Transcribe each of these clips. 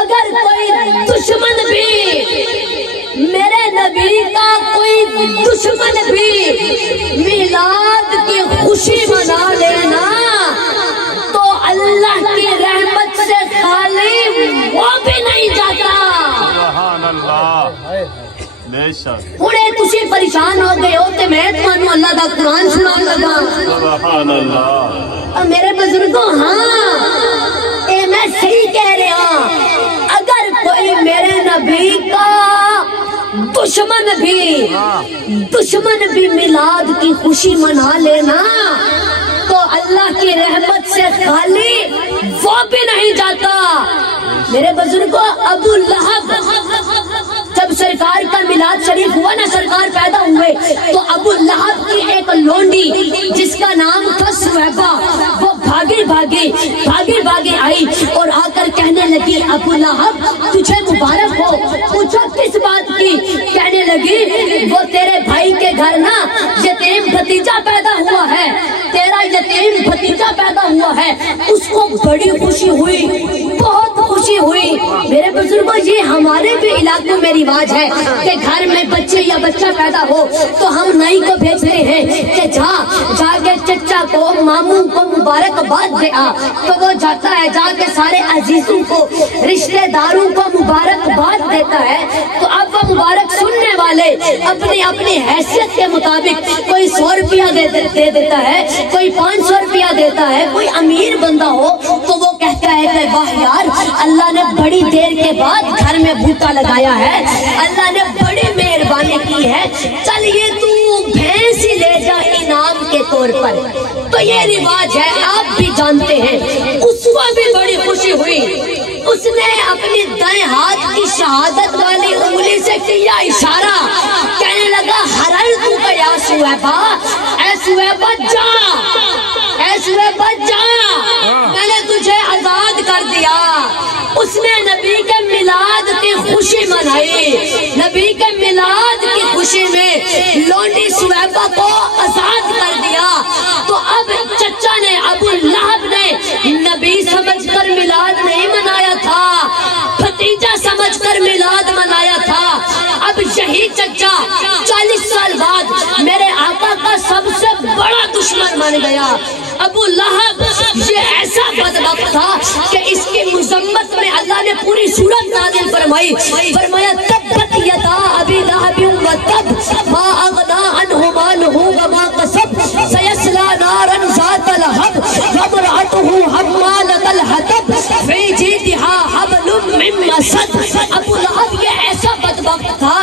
اگر کوئی دشمن بھی میرے نبی کا کوئی دشمن بھی میلاد کی خوشی منا لینا تو اللہ کی رحمت سے خالی وہ بھی نہیں جاتا۔ سبحان اللہ، بے شک۔ انہیں تسی پریشان ہو گئے ہو کہ میں تمہوں اللہ دا قرآن سنان لگا۔ سبحان اللہ۔ میرے بزرگوں ہاں اے میں صحیح کہہ رہا ہوں، اگر کوئی میرے نبی کا دشمن بھی میلاد کی خوشی منا لینا تو اللہ کی رحمت سے خالی وہ بھی نہیں جاتا۔ میرے بزرگوں ابو لہب جب سرکار کا میلاد شریف ہوا نا، سرکار پیدا ہوئے تو ابو لہب کی ایک لونڈی جس کا نام تھا سویبہ، وہ بھاگی آئی اور آ کر کہنے لگی ابو لہب تجھے مبارک ہو۔ پوچھا کس بات کی؟ کہنے لگی وہ تیرے بھائی کے گھر نا یتیم بھتیجا پیدا ہوا ہے، تیرا یتیم بھتیجا پیدا ہوا ہے۔ اس کو بڑی خوشی ہوئی، بہت خوشی ہوئی۔ میرے بزرگوں یہ ہمارے بھی علاقوں میں رواج ہے کہ گھر میں بچے یا بچہ پیدا ہو تو ہم نائی کو بھیجتے ہیں کہ جا کے چچا کو ماموں کو مبارکباد دے آ، تو وہ جاتا ہے، جا کے سارے عزیزوں کو رشتہ داروں کو مبارکباد دیتا ہے۔ تو اب وہ مبارک سننے والے اپنی اپنی حیثیت کے مطابق کوئی 100 روپیہ دے دیتا ہے، کوئی 500 روپیہ دیتا ہے۔ کوئی امیر بندہ ہو تو وہ کہتا ہے کہ واہ یار اللہ نے بڑی دیر کے بعد گھر میں بھوکا لگایا ہے، اللہ نے بڑی مہربانی کی ہے، چل یہ تو بھینس ہی لے جا انعام کے طور پر۔ تو یہ رواج ہے، آپ بھی جانتے ہیں۔ اس کو بھی بڑی خوشی ہوئی، اس نے اپنی دائیں ہاتھ کی شہادت والی انگلی سے کیا اشارہ، کہنے لگا ہرن تو کا یا سویبہ، اے سویبہ جا، اے سویبہ جا، میں نے تجھے آزاد کر دیا۔ اس نے نبی کے میلاد کی خوشی منائی، نبی کے میلاد کی خوشی میں لونڈی سویبہ کو آزاد کر دیا۔ تو اب چچا نے ابو لہب نے نبی سمجھ کر میلاد نہیں منایا تھا، بھتیجا سمجھ کر میلاد منایا تھا۔ اب یہی چچا 40 سال بعد میرے آقا کا سب سے بڑا دشمن بن گیا۔ ابو لہب یہ ایسا بدبخت تھا کہ اس کی مذمت میں اللہ نے پوری سورت نازل فرمائی، فرمایا تبت یدا ابی لہب وتب ما اغنی عنہ مالہ وما کسب سیصلی نارا ذات لہب وامرأتہ حمالۃ الحطب فی جیدها حبل من مسد۔ ابو لہب یہ ایسا بدبخت تھا،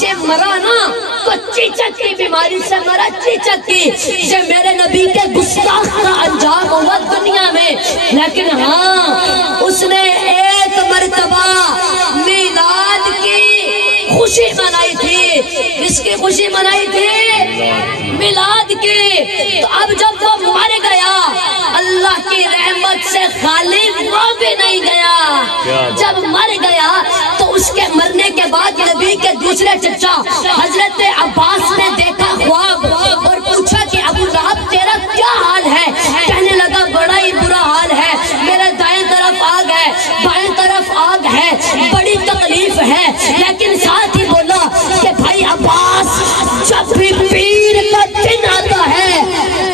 یہ مرا نا تو چیچک کی بیماری سے مرا، چیچک کی۔ یہ میرے نبی کے گستاخ کا انجام ہوا دنیا میں، لیکن ہاں اس نے ایک مرتبہ میلاد کی خوشی منائی تھی۔ اس کی خوشی منائی تھی میلاد کی۔ تو اب جب وہ مر گیا اللہ کی رحمت سے خالی وہ بھی نہیں گیا۔ جب مر گیا تو اس کے مرنے کے بعد نبی کے دوسرے چچا حضرت عباس نے دیکھا خواب اور پوچھا کہ ابو لہب تیرا کیا حال ہے؟ کہنے لگا بڑا ہی برا حال ہے، میرے دائیں طرف آگ ہے، بائیں طرف آگ ہے، بڑی تکلیف ہے۔ لیکن ساتھ ہی بولا کہ بھائی عباس جب بھی پیر کا دن آتا ہے،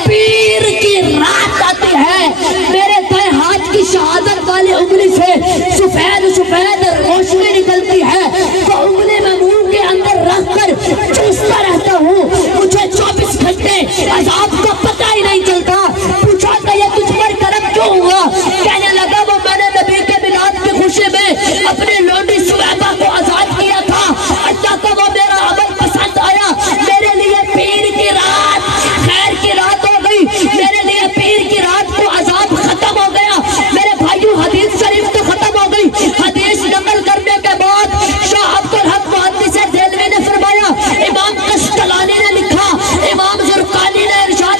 پیر کی رات آتی ہے، میرے دائیں ہاتھ کی شہادت والی انگلی سے سفید روشنی نکلتی ہے، وہ انگلی میں منہ کے اندر رکھ کر چوستا رہتا ہوں، مجھے 24 گھنٹے عذاب کا پتہ ہی نہیں چلتا۔ پوچھا کہ یہ تجھ پر کرم کیوں ہوا؟ کہنے لگا وہ میں نے نبی کے میلاد کی خوشی میں اپنے لونڈی سویبہ کو آزاد کیا تھا، اللہ کو وہ میرا عمل پسند آیا، میرے لیے پیر کی رات خیر کی رات ہو گئی، میرے لیے پیر کی رات کو عذاب ختم ہو گیا۔ میرے بھائیوں حدیث شریف تو ختم ہو گئی، حدیث نقل کرنے کے بعد شاہ عبدالحق محدث دہلوی نے فرمایا، امام قسطلانی نے لکھا، امام زرقانی نے ارشاد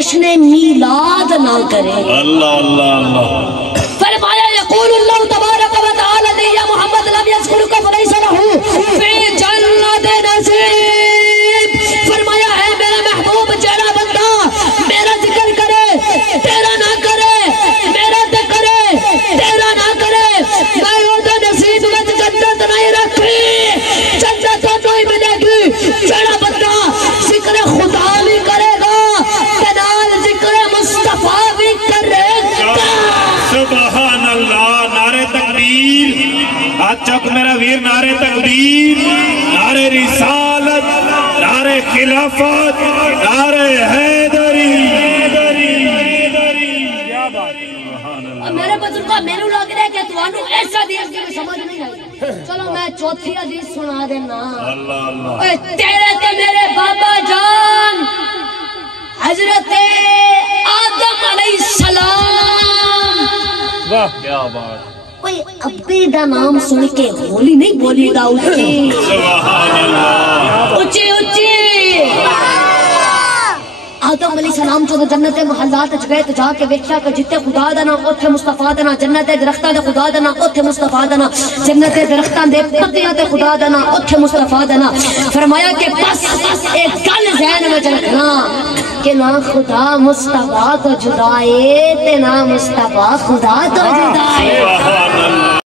جشن میلاد نہ کرے. اللہ اللہ اللہ. فرمایا یقول اللہ تبارک و تعالی یا محمد لم یذکرک فلیس لہ فی جنت نصیب. فرمایا ہے میرا محبوب جڑا بندہ میرا ذکر کرے تیرا نہ کرے، میرا تے کرے تیرا نہ کرے، میں وہ نصیب میں جنت نہیں رکھی، جنت نہیں ملے گی. جڑا بندہ ذکر خدا بھی کرے گا تنال ذکر مصطفیٰ بھی کرے گا. سبحان اللہ. نعرے تکبیر. آج چک میرا ویر. نعرے تکبیر، نعرے رسالت، نعرے خلافت، نعرے حیدری. میرے بزرگاں میرے لگ رہے کہ توانو ایسا حدیث کی سمجھ نہیں آئی. چلو میں چوتھی حدیث سنا دینا. اللہ اللہ. تیرے تے میرے بابا جان حضرت آدم علیہ السلام. واہ کیا بات. کوئی ابے دا نام سن کے ہولی نہیں بولی دا. اچھی سبحان اللہ. اچھی اچھی. آدم علیہ السلام جو جنت محلات گئے تو جا کے ویکھیا کہ جتے خدا دا نا اوتھے مصطفیٰ دا نا، جنت درختاں دے خدا دا نا اوتھے مصطفیٰ دا نا، جنت درختاں دے پتیاں تے خدا دا نا اوتھے مصطفیٰ دا نا. فرمایا کہ بس ایک گل ذہن وچ رکھنا کہ نہ خدا مصطفیٰ تو جدا ہے تے نہ مصطفیٰ خدا تو جدا ہے. سبحان اللہ.